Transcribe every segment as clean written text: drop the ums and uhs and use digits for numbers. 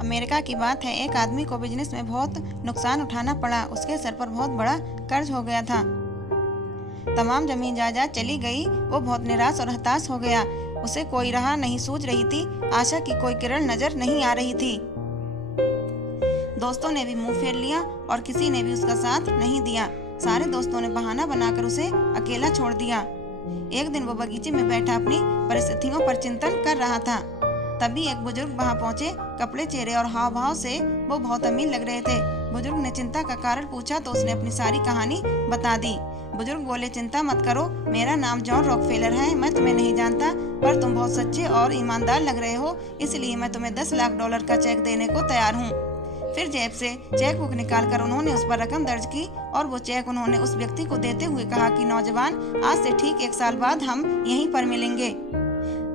America की बात है, एक आदमी को बिजनेस में बहुत नुकसान उठाना पड़ा। उसके सर पर बहुत बड़ा कर्ज हो गया था। तमाम जमीन जायदाद चली गई। वो बहुत निराश और हताश हो गया। उसे कोई राह नहीं सूझ रही थी। आशा की कोई किरण नजर नहीं आ रही थी। दोस्तों ने भी मुंह फेर लिया और किसी ने भी उसका साथ नहीं दिया। सारे दोस्तों ने बहाना बनाकर उसे अकेला छोड़ दिया। एक दिन वो बगीचे में बैठा अपनी परिस्थितियों पर चिंतन कर रहा था। तभी एक बुजुर्ग वहां पहुंचे। कपड़े, चेहरे और हाव भाव से वो बहुत अमीर लग रहे थे। बुजुर्ग ने चिंता का कारण पूछा तो उसने अपनी सारी कहानी बता दी। बुजुर्ग बोले, चिंता मत करो, मेरा नाम जॉन रॉकफेलर है। मैं तुम्हें नहीं जानता, पर तुम बहुत सच्चे और ईमानदार लग रहे हो, इसलिए मैं तुम्हें $10 लाख का चेक देने को तैयार हूँ। फिर जेब से चेक बुक निकालकर उन्होंने उस पर रकम दर्ज की और वो चेक उन्होंने उस व्यक्ति को देते हुए कहा कि नौजवान, आज से ठीक 1 साल बाद हम यहीं पर मिलेंगे,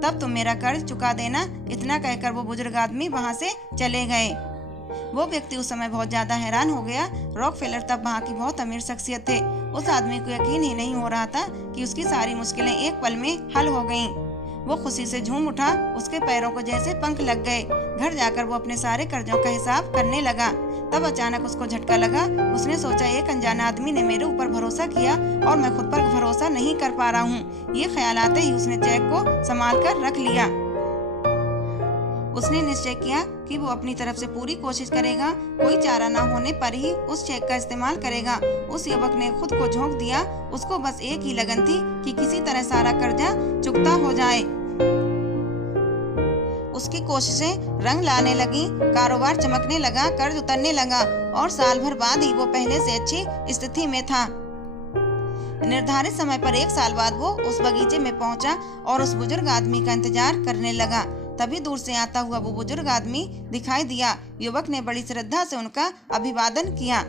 तब तुम मेरा कर्ज चुका देना। इतना कहकर वो बुजुर्ग आदमी वहां से चले गए। वो व्यक्ति उस समय बहुत ज्यादा हैरान हो गया। रॉकफेलर तब वहां की बहुत अमीर शख्सियत थे। उस आदमी को यकीन ही नहीं हो रहा था कि उसकी सारी मुश्किलें एक पल में हल हो गईं। वो खुशी से झूम उठा। उसके पैरों को जैसे पंख लग गए। घर जाकर वो अपने सारे कर्जों का हिसाब करने लगा। तब अचानक उसको झटका लगा। उसने सोचा, एक अनजाना आदमी ने मेरे ऊपर भरोसा किया और मैं खुद पर भरोसा नहीं कर पा रहा हूँ। ये ख्याल आते ही उसने चेक को संभाल कर रख लिया। उसने निश्चय किया कि वो अपनी तरफ से पूरी कोशिश करेगा। कोई चारा न होने पर ही उस चेक का इस्तेमाल करेगा। उस युवक ने खुद को झोंक दिया। उसको बस एक ही लगन थी कि किसी तरह सारा कर्जा चुकता हो जाए। उसकी कोशिशें रंग लाने लगी, कारोबार चमकने लगा, कर्ज उतरने लगा और साल भर बाद ही वो पहले से अच्छी स्थिति में था। निर्धारित समय पर 1 साल बाद वो उस बगीचे में पहुंचा और उस बुजुर्ग आदमी का इंतजार करने लगा। तभी दूर से आता हुआ वो बुजुर्ग आदमी दिखाई दिया। युवक ने बड़ी श्रद्धा से उनका अभिवादन किया।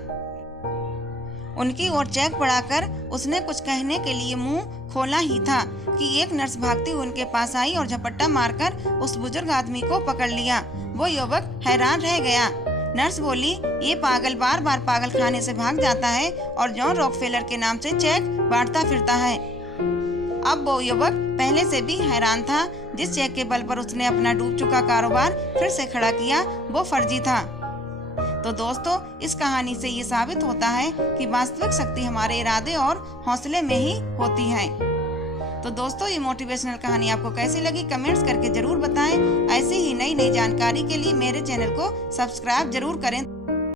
उनकी ओर चेक बढ़ाकर उसने कुछ कहने के लिए मुंह खोला ही था कि एक नर्स भागती हुई उनके पास आई और झपट्टा मारकर उस बुजुर्ग आदमी को पकड़ लिया। वो युवक हैरान रह गया। नर्स बोली, ये पागल बार बार पागल खाने से भाग जाता है और जॉन रॉकफेलर के नाम से चेक बांटता फिरता है। अब वो युवक पहले से भी हैरान था। जिस चेक के बल पर उसने अपना डूब चुका कारोबार फिर से खड़ा किया, वो फर्जी था। तो दोस्तों, इस कहानी से ये साबित होता है कि वास्तविक शक्ति हमारे इरादे और हौसले में ही होती है। तो दोस्तों, ये मोटिवेशनल कहानी आपको कैसी लगी कमेंट्स करके जरूर बताएं। ऐसी ही नई नई जानकारी के लिए मेरे चैनल को सब्सक्राइब जरूर करें।